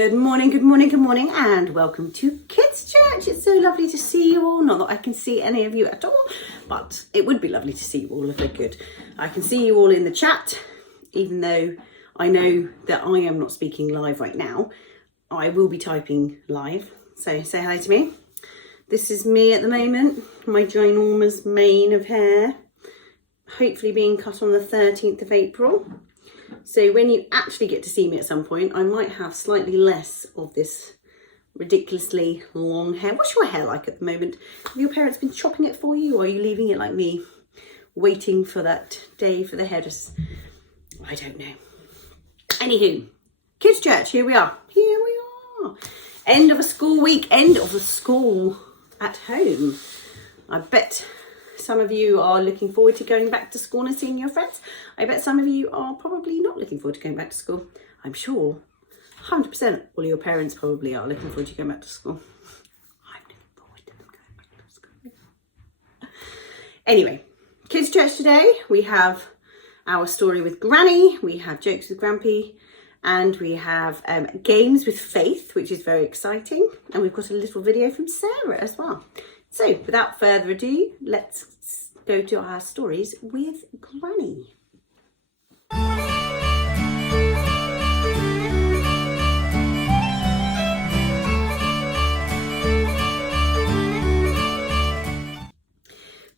Good morning, good morning, good morning, and welcome to Kids Church. It's so lovely to see you all. Not that I can see any of you at all, but it would be lovely to see you all if I could. I can see you all in the chat, even though I know that I am not speaking live right now. I will be typing live, so say hi to me. This is me at the moment, my ginormous mane of hair, hopefully being cut on the 13th of April. So when you actually get to see me at some point, I might have slightly less of this ridiculously long hair. What's your hair like at the moment? Have your parents been chopping it for you, or are you leaving it like me, waiting for that day for the hairdressers? I don't know. Anywho, Kids Church, here we are. Here we are. End of a school week, end of the school at home. I bet some of you are looking forward to going back to school and seeing your friends. I bet some of you are probably not looking forward to going back to school. I'm sure 100% all your parents probably are looking forward to going back to school. I'm looking forward to them going back to school. Anyway, Kids Church today, we have our story with Granny, we have jokes with Grampy, and we have games with Faith, which is very exciting. And we've got a little video from Sarah as well. So without further ado, let's go to our stories with Granny.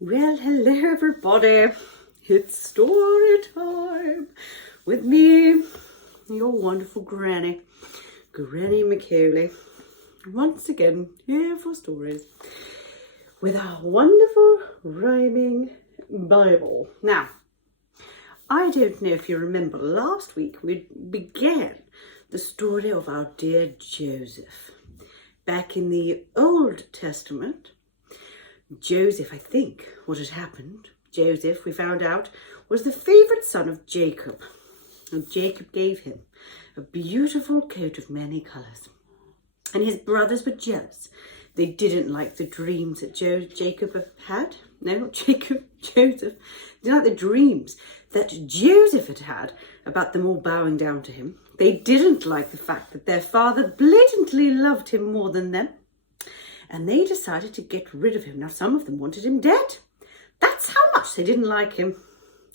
Well, hello everybody. It's story time with me, your wonderful Granny, Granny Macaulay. Once again, here for stories with our wonderful rhyming Bible. Now, I don't know if you remember, last week we began the story of our dear Joseph. Back in the Old Testament, Joseph, I think what had happened, Joseph, we found out, was the favourite son of Jacob. And Jacob gave him a beautiful coat of many colours. And his brothers were jealous. They didn't like the dreams that Jacob had. No, not Jacob, Joseph. They didn't like the dreams that Joseph had had about them all bowing down to him. They didn't like the fact that their father blatantly loved him more than them. And they decided to get rid of him. Now, some of them wanted him dead. That's how much they didn't like him.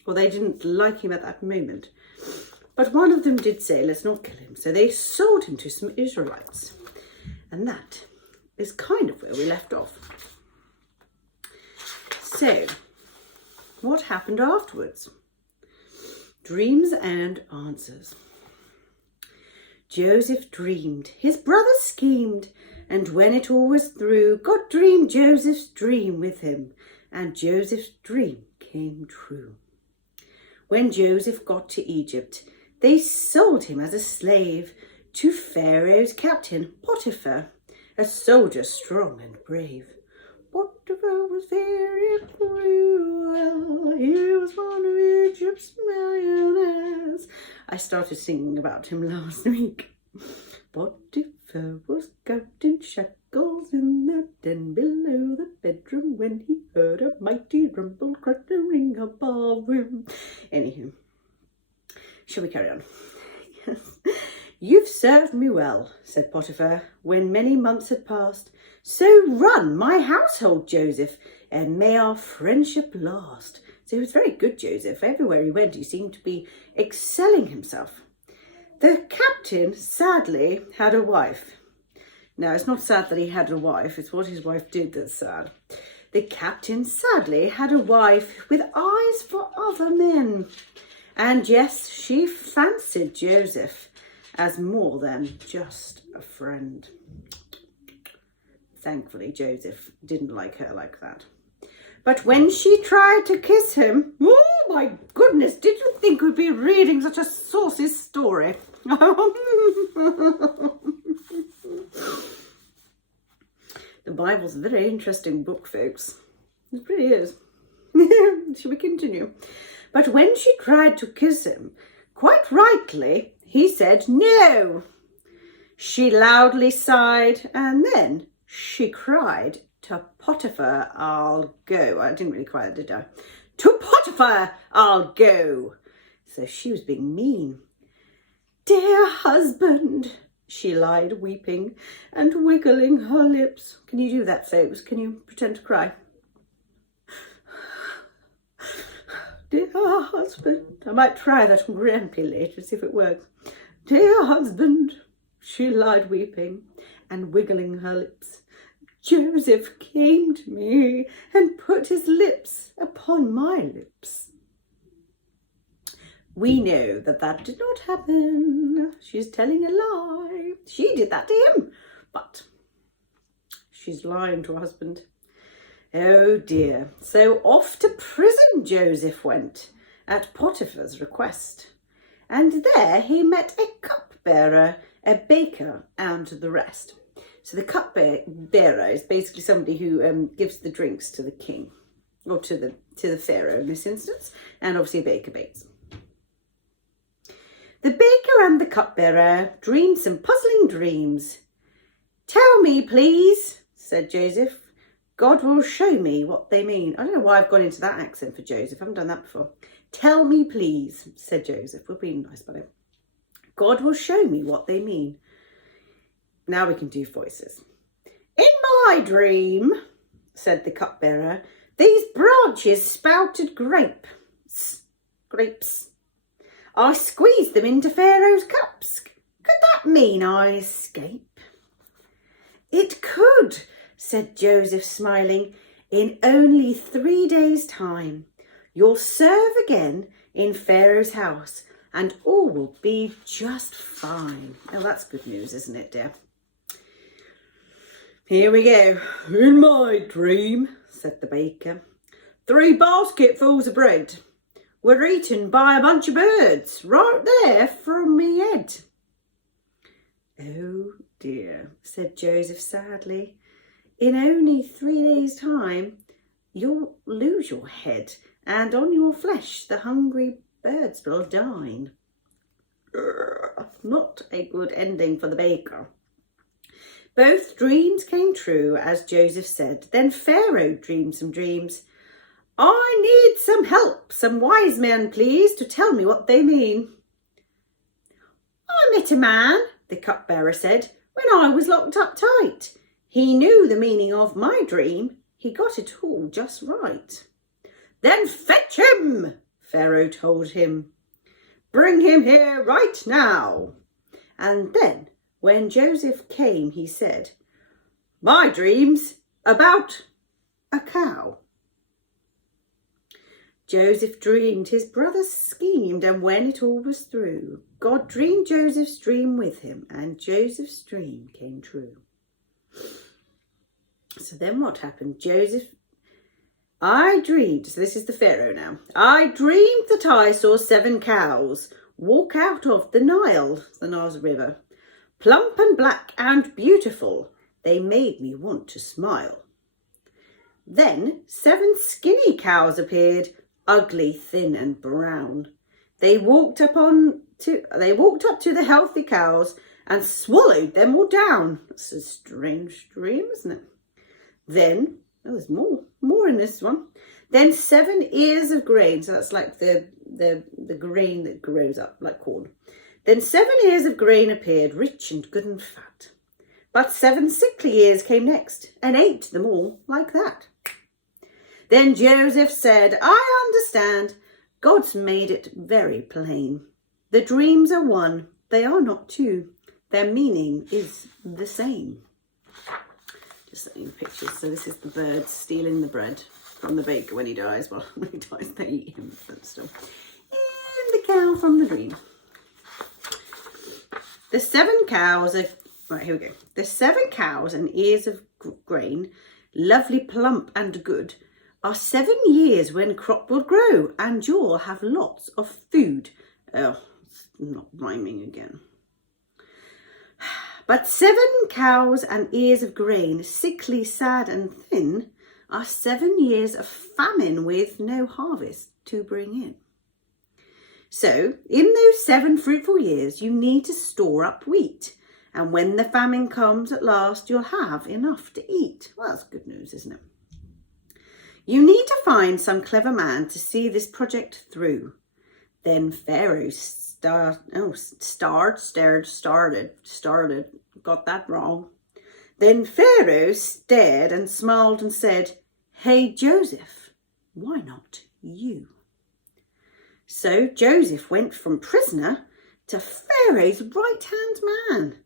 Or they didn't like him at that moment. But one of them did say, let's not kill him. So they sold him to some Israelites. And that is kind of where we left off. So, what happened afterwards? Dreams and answers. Joseph dreamed, his brothers schemed, and when it all was through, God dreamed Joseph's dream with him, and Joseph's dream came true. When Joseph got to Egypt, they sold him as a slave to Pharaoh's captain, Potiphar, a soldier strong and brave. Potiphar was very cruel. He was one of Egypt's millionaires. I started singing about him last week. Potiphar was kept in shackles in the den below the bedroom when he heard a mighty rumble crackling above him. Anywho, shall we carry on? Yes. You've served me well, said Potiphar, when many months had passed. So run my household, Joseph, and may our friendship last. So he was very good, Joseph. Everywhere he went, he seemed to be excelling himself. The captain, sadly, had a wife. No, it's not sad that he had a wife. It's what his wife did that's sad. The captain, sadly, had a wife with eyes for other men. And yes, she fancied Joseph as more than just a friend. Thankfully, Joseph didn't like her like that. But when she tried to kiss him, oh my goodness, did you think we'd be reading such a saucy story? The Bible's a very interesting book, folks. It really is. Shall we continue? But when she tried to kiss him, quite rightly, he said no. She loudly sighed, and then she cried, to Potiphar, I'll go. I didn't really cry that, did I? To Potiphar, I'll go. So she was being mean. Dear husband, she lied, weeping and wiggling her lips. Can you do that, folks? Can you pretend to cry? Dear husband, I might try that on Grampy later, see if it works. Dear husband, she lied, weeping and wiggling her lips. Joseph came to me and put his lips upon my lips. We know that that did not happen. She's telling a lie. She did that to him, but she's lying to her husband. Oh dear. So off to prison Joseph went at Potiphar's request. And there he met a cupbearer, a baker, and the rest. So the cupbearer is basically somebody who gives the drinks to the king, or to the pharaoh in this instance, and obviously a baker bakes. The baker and the cupbearer dreamed some puzzling dreams. Tell me, please, said Joseph. God will show me what they mean. I don't know why I've gone into that accent for Joseph. I haven't done that before. Tell me, please, said Joseph. We're being nice about it. God will show me what they mean. Now we can do voices. In my dream, said the cupbearer, these branches sprouted grapes. I squeezed them into Pharaoh's cups. Could that mean I escape? It could, said Joseph, smiling. In only 3 days' time, you'll serve again in Pharaoh's house and all will be just fine. Oh, that's good news, isn't it, dear? Here we go. In my dream, said the baker, 3 basketfuls of bread were eaten by a bunch of birds right there from me head. Oh dear, said Joseph sadly. In only 3 days' time, you'll lose your head, and on your flesh the hungry birds will dine. Not a good ending for the baker. Both dreams came true, as Joseph said. Then Pharaoh dreamed some dreams. I need some help, some wise men, please, to tell me what they mean. I met a man, the cupbearer said, when I was locked up tight. He knew the meaning of my dream. He got it all just right. Then fetch him, Pharaoh told him. Bring him here right now. And then, when Joseph came, he said, my dream's about a cow. Joseph dreamed, his brothers schemed, and when it all was through, God dreamed Joseph's dream with him, and Joseph's dream came true. So then what happened? I dreamed, so this is the Pharaoh now. I dreamed that I saw 7 cows walk out of the Nile's river. Plump and black and beautiful, they made me want to smile. Then 7 skinny cows appeared, ugly, thin and brown. They walked up to the healthy cows and swallowed them all down. That's a strange dream, isn't it? Then, there's more in this one. Then 7 ears of grain, so that's like the grain that grows up like corn. Then 7 ears of grain appeared, rich and good and fat. But 7 sickly ears came next and ate them all like that. Then Joseph said, I understand. God's made it very plain. The dreams are one, they are not two. Their meaning is the same. Just in pictures. So this is the bird stealing the bread from the baker when he dies. Well, when he dies, they eat him, but still. And the cow from the dream. The 7 cows are... Right, here we go. The 7 cows and ears of grain, lovely, plump and good, are 7 years when crop will grow and you'll have lots of food. Oh, it's not rhyming again. But 7 cows and ears of grain, sickly, sad and thin, are 7 years of famine with no harvest to bring in. So, in those 7 fruitful years, you need to store up wheat. And when the famine comes at last, you'll have enough to eat. Well, that's good news, isn't it? You need to find some clever man to see this project through. Then Pharaoh started. Got that wrong. Then Pharaoh stared and smiled and said, "Hey, Joseph, why not you?" So Joseph went from prisoner to Pharaoh's right-hand man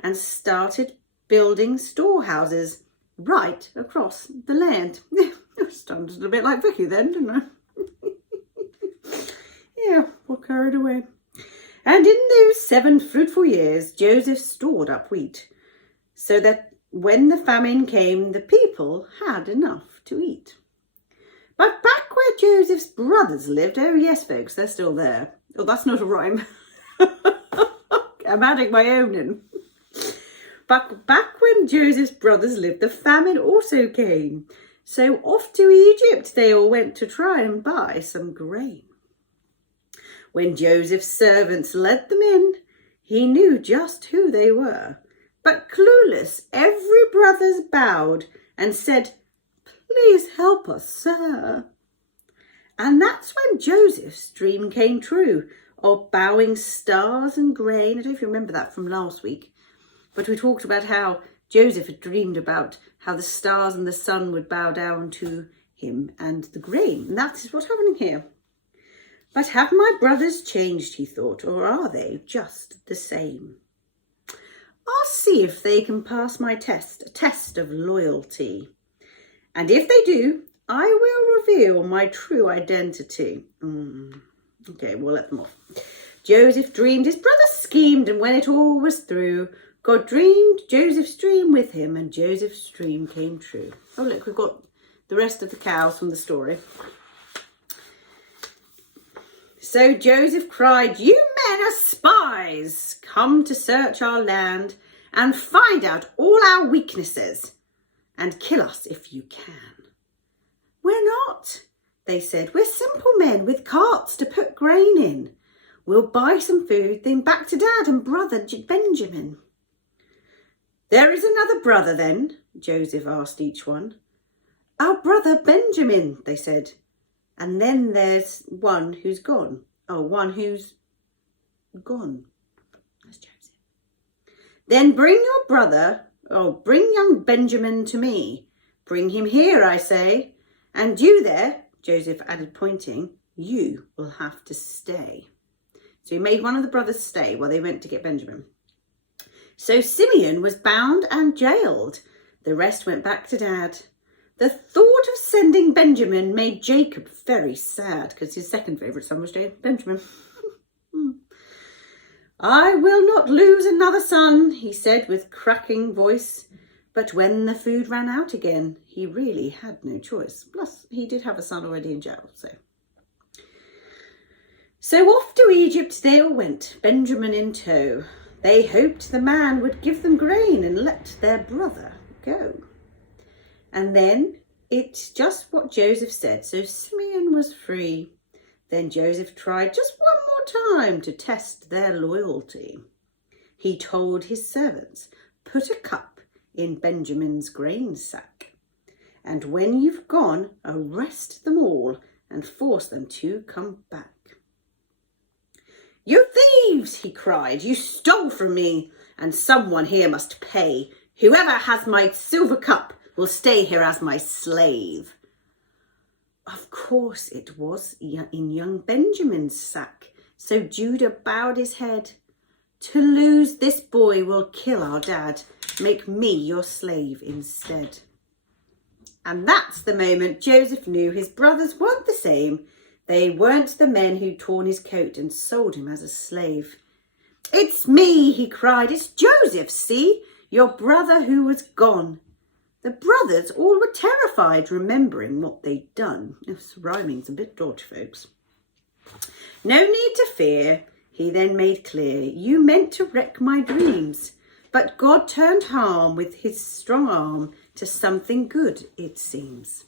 and started building storehouses right across the land. I sounded a bit like Vicky then, didn't I? Yeah, got carried away. And in those 7 fruitful years, Joseph stored up wheat, so that when the famine came, the people had enough to eat. But back where Joseph's brothers lived, oh yes, folks, they're still there. Oh, that's not a rhyme. I'm adding my own in. But back when Joseph's brothers lived, the famine also came. So off to Egypt they all went to try and buy some grain. When Joseph's servants led them in, he knew just who they were. But clueless, every brother bowed and said, "Please help us, sir." And that's when Joseph's dream came true of bowing stars and grain. I don't know if you remember that from last week, but we talked about how Joseph had dreamed about how the stars and the sun would bow down to him and the grain. And that is what's happening here. But have my brothers changed, he thought, or are they just the same? I'll see if they can pass my test, a test of loyalty. And if they do, I will reveal my true identity. Okay, we'll let them off. Joseph dreamed, his brothers schemed, and when it all was through, God dreamed Joseph's dream with him, and Joseph's dream came true. Oh, look, we've got the rest of the cows from the story. So Joseph cried, "You men are spies, come to search our land and find out all our weaknesses and kill us if you can." "We're not," they said. "We're simple men with carts to put grain in. We'll buy some food, then back to Dad and brother Benjamin." "There is another brother then?" Joseph asked each one. "Our brother Benjamin," they said. "And then there's one who's gone." Oh, one who's gone. That's Joseph. "Then bring young Benjamin to me. Bring him here, I say. And you there," Joseph added, pointing, "you will have to stay." So he made one of the brothers stay while they went to get Benjamin. So Simeon was bound and jailed. The rest went back to Dad. The thought of sending Benjamin made Jacob very sad, because his second favourite son was Benjamin. "I will not lose another son," he said with cracking voice. But when the food ran out again, he really had no choice. Plus, he did have a son already in jail. So off to Egypt they all went, Benjamin in tow. They hoped the man would give them grain and let their brother go. And then it's just what Joseph said. So Simeon was free. Then Joseph tried just one more time to test their loyalty. He told his servants, "Put a cup in Benjamin's grain sack. And when you've gone, arrest them all and force them to come back." "You thieves," he cried, "you stole from me, and someone here must pay. Whoever has my silver cup will stay here as my slave." Of course it was in young Benjamin's sack. So Judah bowed his head. "To lose this boy will kill our dad. Make me your slave instead." And that's the moment Joseph knew his brothers weren't the same. They weren't the men who'd torn his coat and sold him as a slave. "It's me," he cried. "It's Joseph, see? Your brother who was gone." The brothers all were terrified, remembering what they'd done. This rhyming's a bit dodgy, folks. "No need to fear," he then made clear. "You meant to wreck my dreams, but God turned harm with his strong arm to something good, it seems.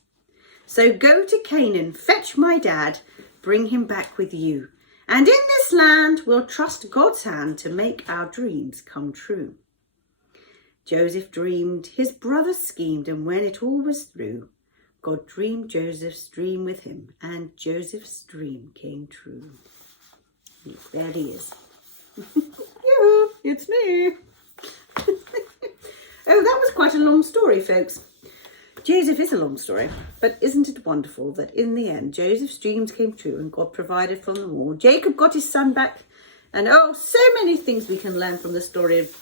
So go to Canaan, fetch my dad, bring him back with you. And in this land we'll trust God's hand to make our dreams come true." Joseph dreamed, his brothers schemed, and when it all was through, God dreamed Joseph's dream with him, and Joseph's dream came true. There he is. Yoo-hoo, it's me. Oh, that was quite a long story, folks. Joseph is a long story, but isn't it wonderful that in the end, Joseph's dreams came true and God provided for them all. Jacob got his son back, and oh, so many things we can learn from the story of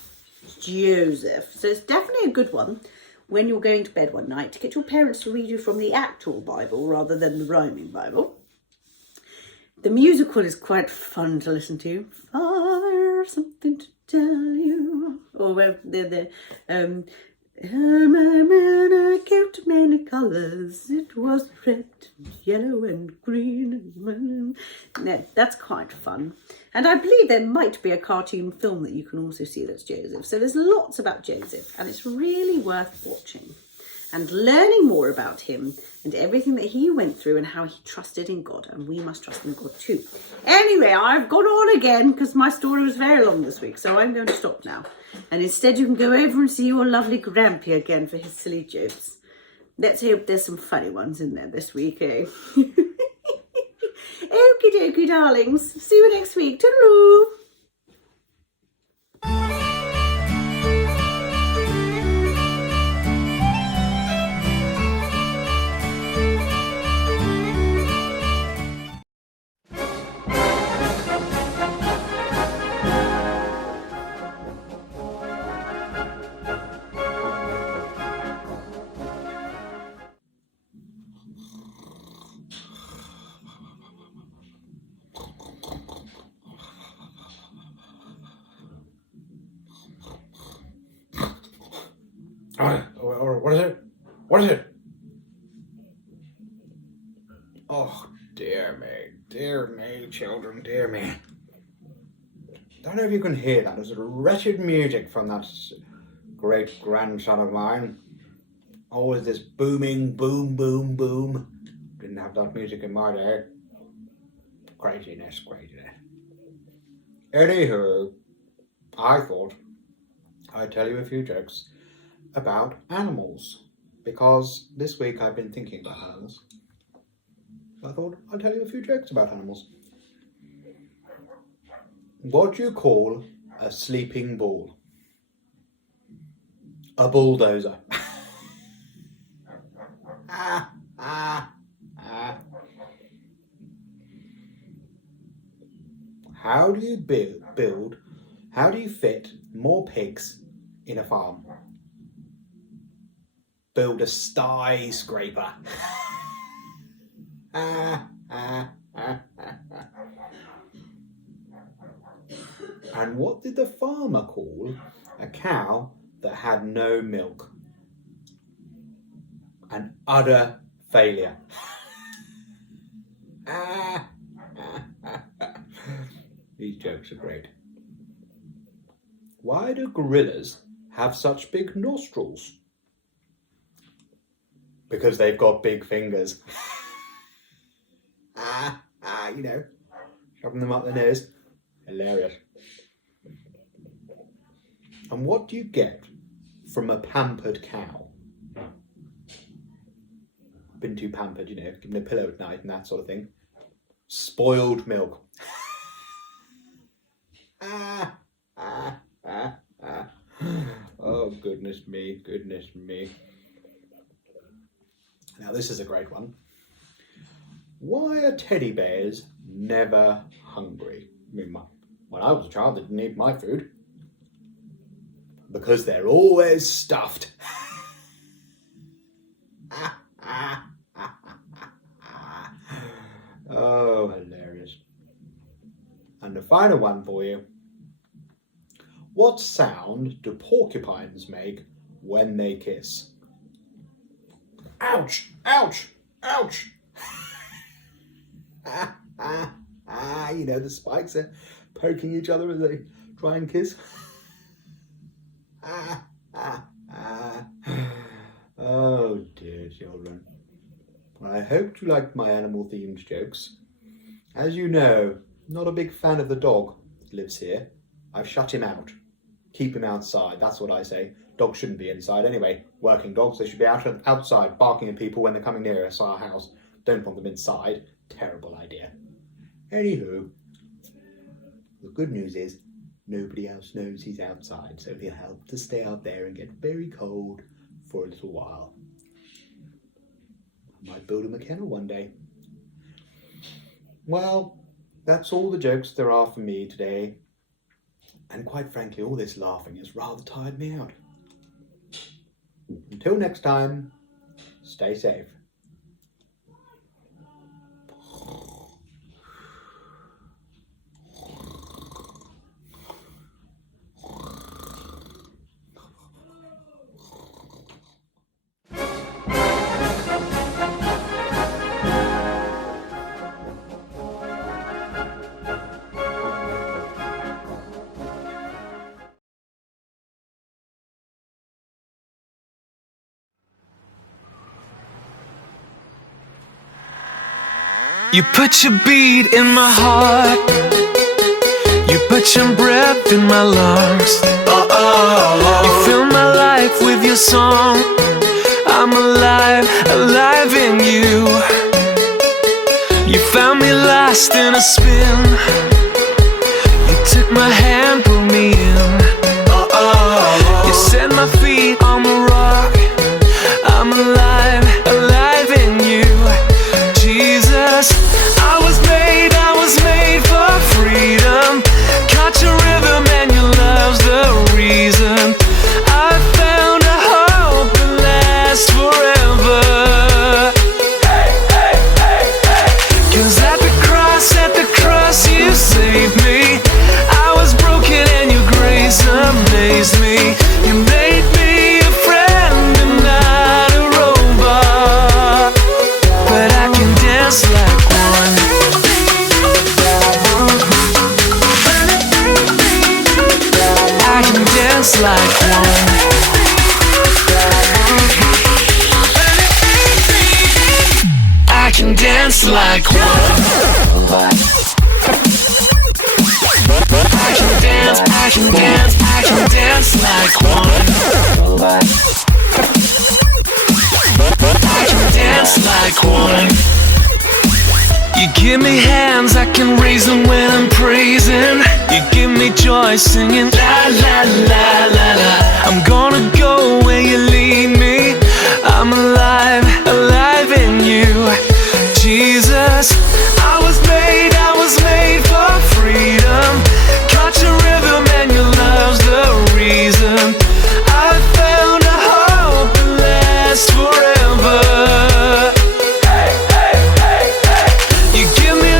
Joseph. So it's definitely a good one when you're going to bed one night to get your parents to read you from the actual Bible rather than the rhyming Bible. The musical is quite fun to listen to. Father, something to tell you. Or my man came many colours. It was red, yellow and green. No, that's quite fun. And I believe there might be a cartoon film that you can also see that's Joseph. So there's lots about Joseph and it's really worth watching and learning more about him and everything that he went through and how he trusted in God. And we must trust in God too. Anyway, I've gone on again because my story was very long this week. So I'm going to stop now. And instead you can go over and see your lovely Grampy again for his silly jokes. Let's hope there's some funny ones in there this week, eh? Okie dokie, darlings. See you next week. Toodaloo! What is it? What is it? Oh, dear me, children, dear me. Don't know if you can hear that. There's wretched music from that great grandson of mine. Always this booming, boom, boom, boom. Didn't have that music in my day. Craziness. Anywho, I thought I'd tell you a few jokes about animals, because this week I've been thinking about animals. So I thought I'd tell you a few jokes about animals. What do you call a sleeping bull? A bulldozer. How do you fit more pigs in a farm? Build a skyscraper. And what did the farmer call a cow that had no milk? An utter failure. These jokes are great. Why do gorillas have such big nostrils? Because they've got big fingers. Shoving them up their nose. Hilarious. And what do you get from a pampered cow? Been too pampered, given a pillow at night and that sort of thing. Spoiled milk. Oh, goodness me. Now this is a great one. Why are teddy bears never hungry? When I was a child, they didn't eat my food. Because they're always stuffed. Oh, hilarious. And the final one for you. What sound do porcupines make when they kiss? Ouch! Ouch! Ouch! The spikes are poking each other as they try and kiss. Oh dear, children. Well, I hope you liked my animal-themed jokes. As you know, not a big fan of the dog that lives here. I've shut him out. Keep him outside, that's what I say. Dogs shouldn't be inside anyway. Working dogs, they should be outside barking at people when they're coming near us, our house. Don't want them inside. Terrible idea. Anywho, The good news is nobody else knows he's outside, so he'll help to stay out there and get very cold for a little while. I might build him a kennel one day. Well, that's all the jokes there are for me today. And quite frankly, all this laughing has rather tired me out. Until next time, stay safe. You put your beat in my heart. You put your breath in my lungs. You fill my life with your song. I'm alive, alive in you. You found me lost in a spin. You took my hand, pulled me in. You set my feet on the rock. I'm alive, alive in you. Jesus, I was made for freedom. Caught your rhythm and your love's the reason. I found a hope that lasts forever. Cause at the cross you saved me. I was broken and your grace amazed me. You made me a friend and not a robot. But I can dance like one. I can dance like one. I can dance like one. I can dance, I can dance, I can dance like one. I can dance like one. You give me hands, I can raise them when I'm praising. You give me joy singing la la la la la. I'm gonna go where you lead me. I'm alive, alive in you. Jesus, I was made for freedom. Caught your rhythm and your love's the reason. I found a hope that lasts forever. You give me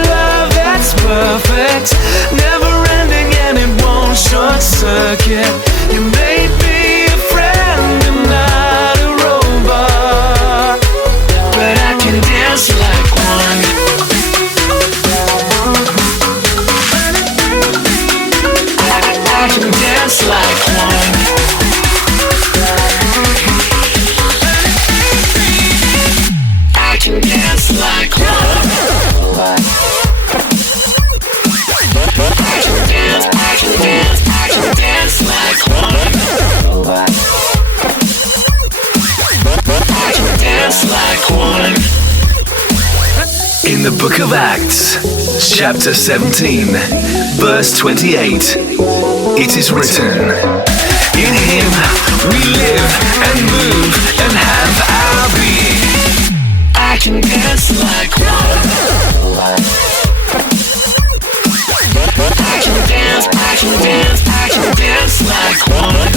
love that's perfect, never ending and it won't short circuit. You made me a friend and not a robot. But I can dance like one. I can dance like one. I can dance like one. I can dance, I can dance, I can dance like one. I can dance like one. In the book of Acts, chapter 17, verse 28, it is written, in him we live and move and have our being. I can dance like one. I can dance, I can dance, I can dance like one.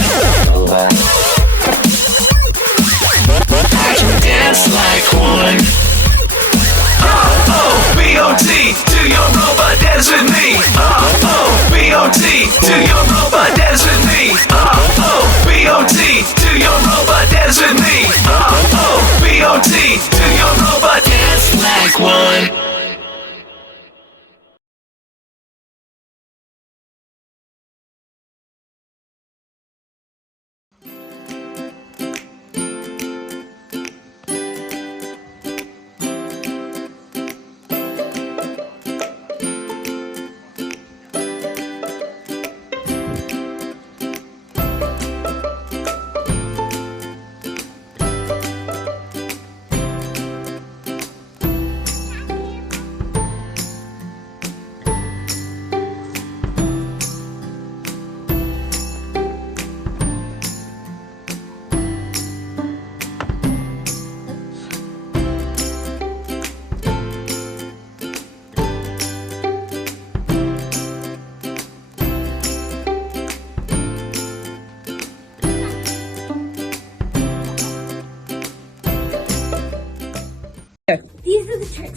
I can dance like one. B.O.T. do your robot dance with me. B.O.T. do your robot dance with me. B.O.T. do your robot dance with me. B.O.T. do your robot dance like one.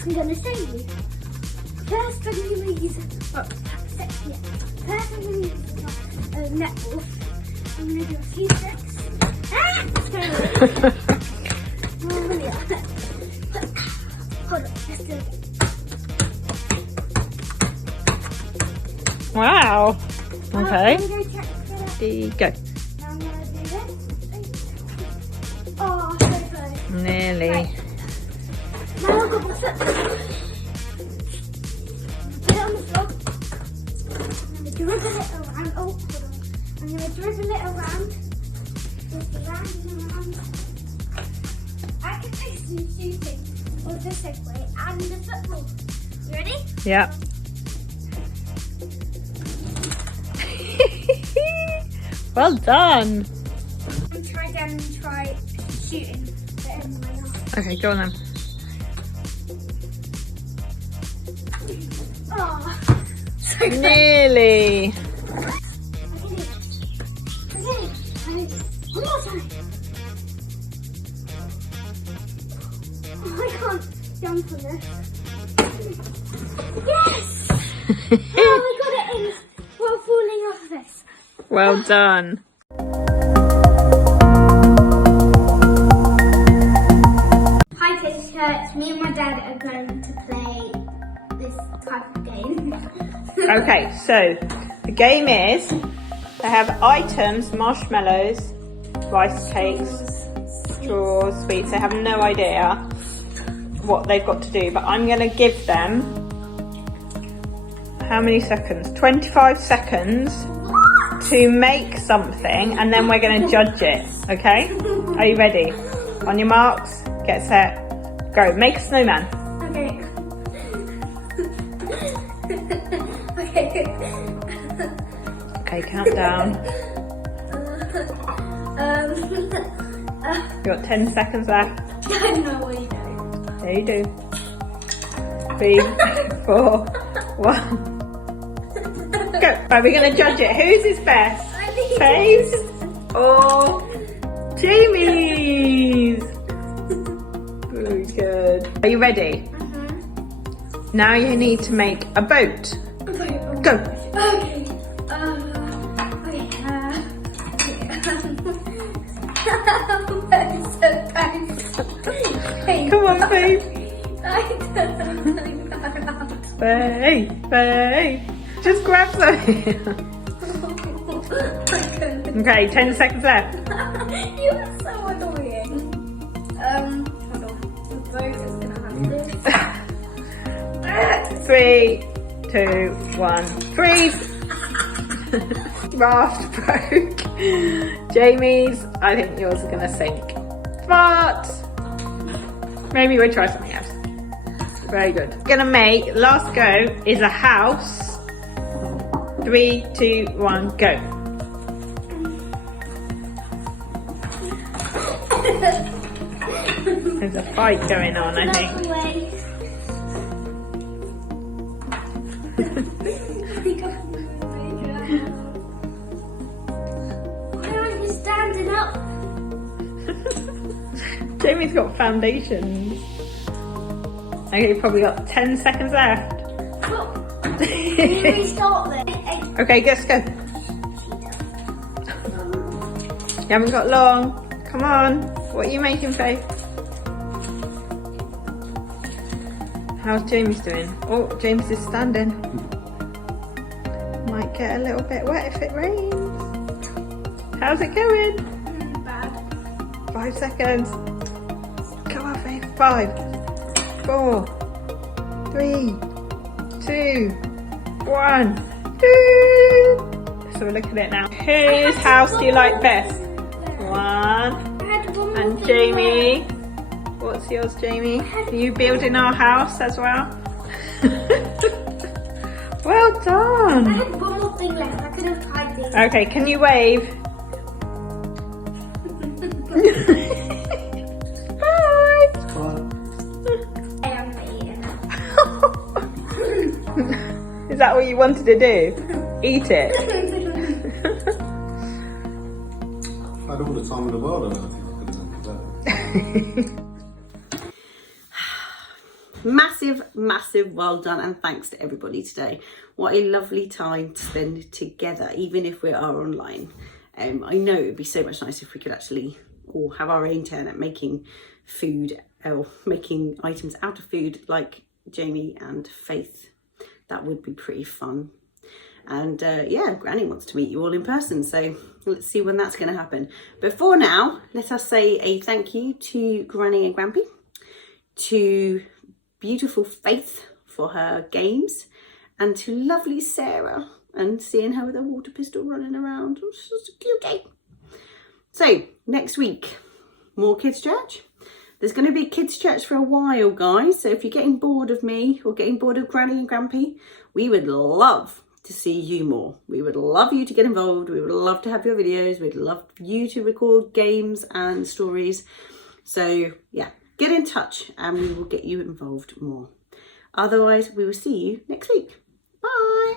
I'm gonna show you. First, I'm gonna use First, I'm gonna use netball. I'm gonna do a few tricks. Hold on, let's do it. Wow. Okay. I'm gonna check it out. Go. I'm gonna do this. Oh, so close. Nearly. Right. Now I've got my foot. Put it on the floor. I'm gonna dribble it around. Oh, hold on. I'm gonna dribble it around. Just around and around. I can do some shooting with the Segway and the football. You ready? Yeah. Well done. I'm try again and try shooting. But anyway, now. Okay, go on then. Oh, so close. Nearly. Okay, one more time. Oh, I can't jump on this. Yes! Oh, I got it in while falling off this. Well done. Hi Kids Church, me and my dad are going to play this type of game. Okay, so the game is they have items, marshmallows, rice cakes, straws, sweets. They have no idea what they've got to do, but I'm going to give them how many seconds? 25 seconds to make something, and then we're going to judge it. Okay? Are you ready? On your marks, get set, go. Make a snowman. Okay. Okay. Okay, count down. You got 10 seconds left. I don't know what you do. There you do. 3, 4, 1. Go. Right, we're going to judge it. Whose is best? I think Faye's or Jamie's? Very good. Are you ready? Now you need to make a boat. Go. Okay. Come on, Faye. I don't know. Faye. Just grab something. Okay, 10 seconds left. You are so annoying. Hold on. The boat is gonna have this. 3, 2, 1, freeze! Raft broke. Jamie's, I think yours is gonna sink. But maybe we'll try something else. Very good. Gonna make, last go is a house. 3, 2, 1, go. There's a fight going on, I think. Another way. Why aren't you standing up? Jamie's got foundations. Okay, you've probably got 10 seconds left. Can you restart this? Okay, let's go. You haven't got long. Come on. What are you making, Faye? How's James doing? Oh, James is standing. Might get a little bit wet if it rains. How's it going? Bad. 5 seconds. Come on, Faye. 5, 4, 3, 2, 1. So we're looking at it now. Whose house do you like best? 1. And Jamie. What's yours, Jamie? Are you building our house as well? Well I done. had one more thing left. I could have tried this. Okay, can you wave? Bye. I am eating it. Is that what you wanted to do? Eat it. I had all the time in the world, I don't think I could have done that. massive, massive well done, and thanks to everybody today. What a lovely time to spend together, even if we are online. I know it would be so much nicer if we could actually all have our own turn at making food, or making items out of food like Jamie and Faith. That would be pretty fun. And yeah, Granny wants to meet you all in person, so let's see when that's going to happen. But for now, let us say a thank you to Granny and Grampy, to beautiful Faith for her games, and to lovely Sarah, and seeing her with a water pistol running around. Oh, she's a cutie. So next week, more Kids Church. There's going to be Kids Church for a while, guys, so if you're getting bored of me or getting bored of Granny and Grampy, we would love to see you more. We would love you to get involved. We would love to have your videos. We'd love you to record games and stories. So yeah, get in touch and we will get you involved more. Otherwise, we will see you next week. Bye.